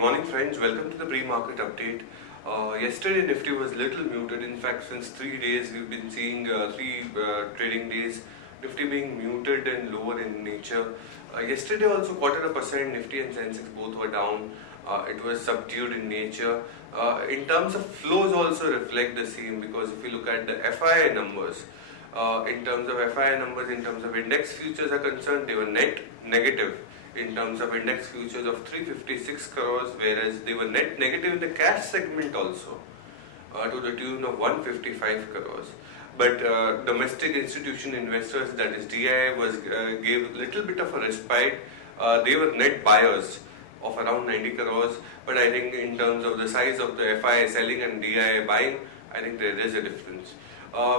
morning friends, welcome to the pre-market update. Yesterday Nifty was little muted. In fact, since 3 days we've been seeing three trading days, Nifty being muted and lower in nature. Yesterday also 0.25% Nifty and Sensex both were down. It was subdued in nature. In terms of flows also reflect the same, because if you look at the FII numbers, in terms of FII numbers, in terms of index futures are concerned, they were net negative in terms of index futures of 356 crores, whereas they were net negative in the cash segment also to the tune of 155 crores. But domestic institution investors, that is DII, gave a little bit of a respite. They were net buyers of around 90 crores, but I think in terms of the size of the FII selling and DII buying, I think there is a difference.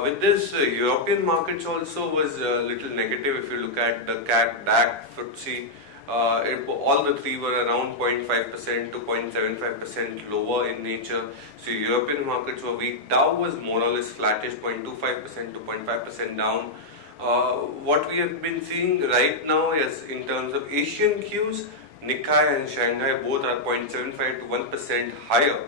With this, European markets also was a little negative. If you look at the CAC, DAC, FTSE, all the three were around 0.5% to 0.75% lower in nature. So European markets were weak. Dow was more or less flattish, 0.25% to 0.5% down. What we have been seeing right now is in terms of Asian cues, Nikkei and Shanghai both are 0.75 to 1% higher,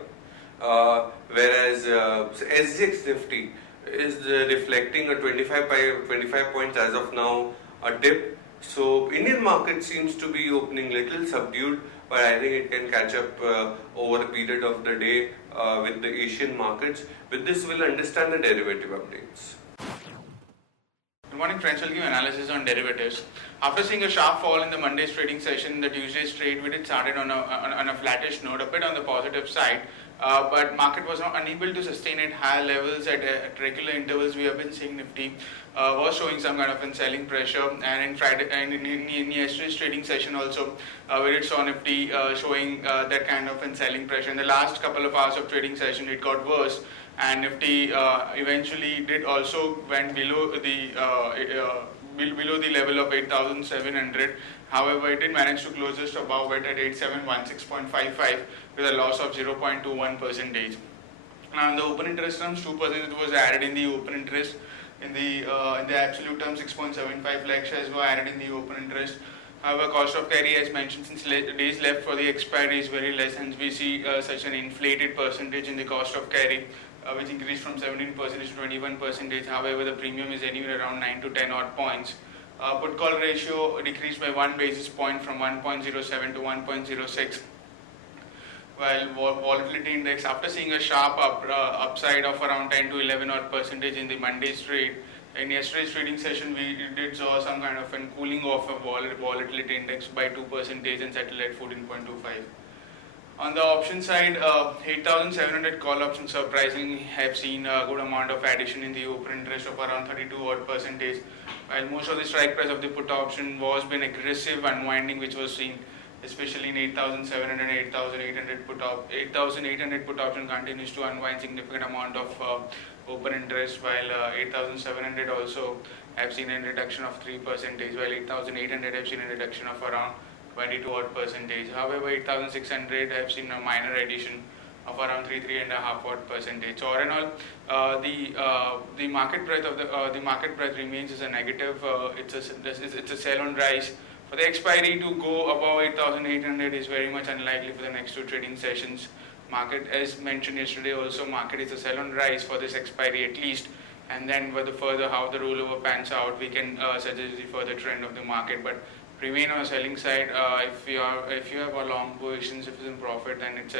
whereas SGX Nifty is reflecting a 25 points as of now, a dip. So Indian market seems to be opening little subdued, but I think it can catch up over a period of the day with the Asian markets. With this, we'll understand the derivative updates. Good morning friends, I'll give analysis on derivatives. After seeing a sharp fall in the Monday's trading session, the Tuesday's trade we did started on a flattish note, a bit on the positive side, but market was not unable to sustain at higher levels at regular intervals. We have been seeing Nifty was showing some kind of a selling pressure, and in yesterday's trading session also we did saw Nifty showing that kind of a selling pressure. In the last couple of hours of trading session, it got worse, and Nifty eventually did also went below the level of 8,700. However, it did manage to close just above it at 8716.55 with a loss of 0.21%. Now, in the open interest terms, 2% was added in the open interest. In the absolute terms, 6.75 lakh shares were added in the open interest. However, cost of carry, as mentioned, since days left for the expiry is very less, hence we see such an inflated percentage in the cost of carry, which increased from 17% to 21%. However, the premium is anywhere around 9 to 10 odd points. Put call ratio decreased by 1 basis point from 1.07 to 1.06. While volatility index, after seeing a sharp upside of around 10 to 11 odd percentage in the Monday's trade, in yesterday's trading session we did saw some kind of a cooling off of volatility index by 2% and settled at 14.25. On the option side, 8,700 call options surprisingly have seen a good amount of addition in the open interest of around 32 odd percentage, while most of the strike price of the put option was been aggressive unwinding, which was seen especially in 8,700 and 8,800 8,800 put option continues to unwind significant amount of open interest, while 8,700 also have seen a reduction of 3%, while 8,800 have seen a reduction of around 22 odd percentage. However, 8,600 have seen a minor addition of around 3.5 odd percentage. So, all in all, the market breadth of the market breadth remains as a negative. It's a sell on rise. For the expiry to go above 8,800 is very much unlikely for the next two trading sessions. Market, as mentioned yesterday, also market is a sell on rise for this expiry at least, and then for the further how the rollover pans out, we can suggest the further trend of the market. But remain on the selling side. If you have a long positions, if it's in profit, then it's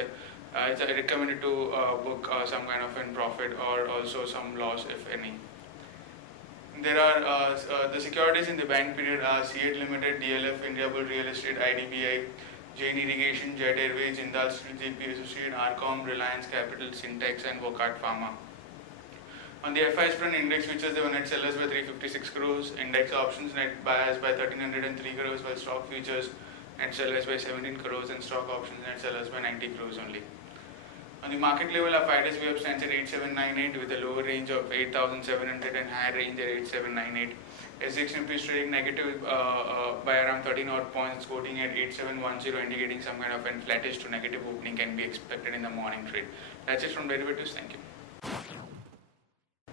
recommended to book some kind of in profit or also some loss if any. There are the securities in the bank period are C8 Limited, DLF, India Bull Real Estate, IDBI, Jain Irrigation, Jet Airways, Jindal Steel, JP Associate, Arcom, Reliance Capital, Syntex and Wockhardt Pharma. On the FIs front, index futures, they were net sellers by 356 crores, index options net buyers by 1,303 crores, while stock futures net sellers by 17 crores and stock options net sellers by 90 crores only. On the market level, our FIDES web stands at 8798 with a lower range of 8,700 and higher range at 8798. SGX Nifty is trading negative by around 13 odd points, quoting at 8710, indicating some kind of a flattish to negative opening can be expected in the morning trade. That's it from derivatives. Thank you.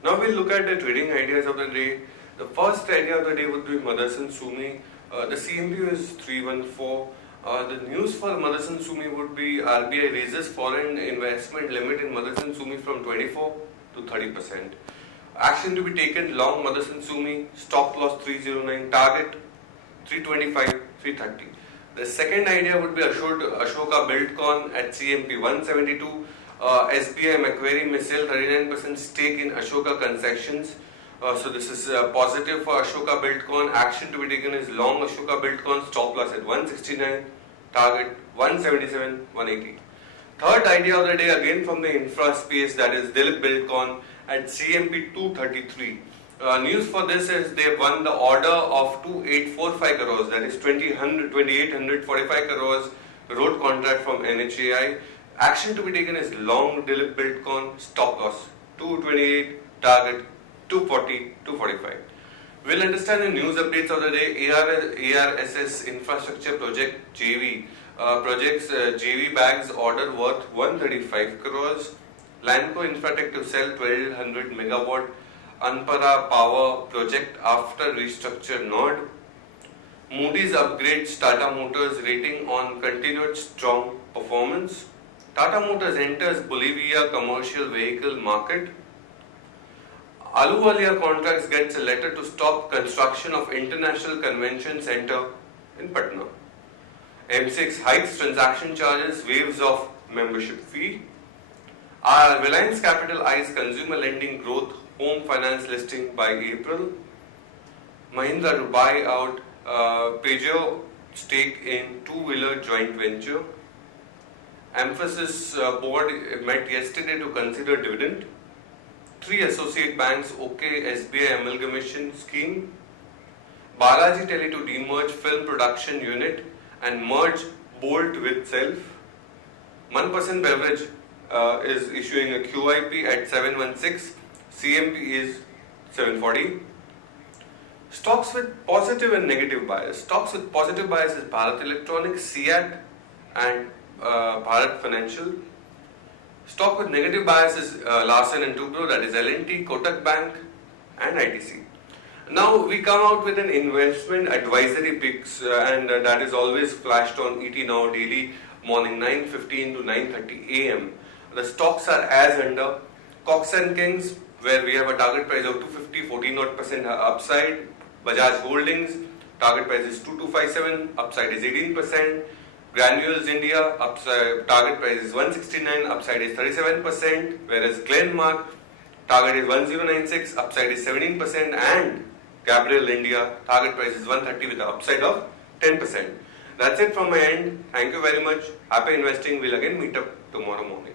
Now we'll look at the trading ideas of the day. The first idea of the day would be Motherson Sumi. The CMU is 314. The news for Motherson Sumi would be RBI raises foreign investment limit in Motherson Sumi from 24 to 30%. Action to be taken long Motherson Sumi, stop loss 309, target 325, 330. The second idea would be Ashoka Buildcon at CMP 172. SBI Macquarie may sell 39% stake in Ashoka Concessions. So this is positive for Ashoka Buildcon. Action to be taken is long Ashoka Buildcon, stop loss at 169, target 177, 180. Third idea of the day again from the infra space, that is Dilip Buildcon at CMP 233. News for this is they won the order of 2845 crores, that is 2845 crores road contract from NHAI. Action to be taken is long Dilip Buildcon, stop loss 228, target 240, 245. We'll understand the news updates of the day. ARSS Infrastructure Project JV projects JV bags order worth 135 crores. Lanco Infratech to sell 1200 megawatt Anpara power project after restructure node. Moody's upgrades Tata Motors rating on continued strong performance. Tata Motors enters Bolivia commercial vehicle market. Ahluwalia Contracts gets a letter to stop construction of International Convention Center in Patna. M6 hikes transaction charges, waves of membership fee. Reliance Capital eyes consumer lending growth, home finance listing by April. Mahindra to buy out Peugeot stake in two-wheeler joint venture. Emphasis board met yesterday to consider dividend. 3 associate banks okay SBI amalgamation scheme. Balaji Tele to demerge film production unit and merge Bolt with Self. 1% Beverage is issuing a QIP at 716. CMP is 740. Stocks with positive and negative bias. Stocks with positive bias is Bharat Electronics, SEAT and Bharat Financial. Stock with negative bias is Larsen and Toubro, that is L&T, Kotak Bank and ITC. Now we come out with an investment advisory picks and that is always flashed on ET Now daily morning 9:15 to 9:30 AM. The stocks are as under Cox and Kings, where we have a target price of 250, 14% upside. Bajaj Holdings, target price is 2257, upside is 18%. Granules India, upside target price is 169, upside is 37%, whereas Glenmark target is 1096, upside is 17%, and Gabriel India target price is 130 with an upside of 10%. That's it from my end. Thank you very much. Happy investing. We'll again meet up tomorrow morning.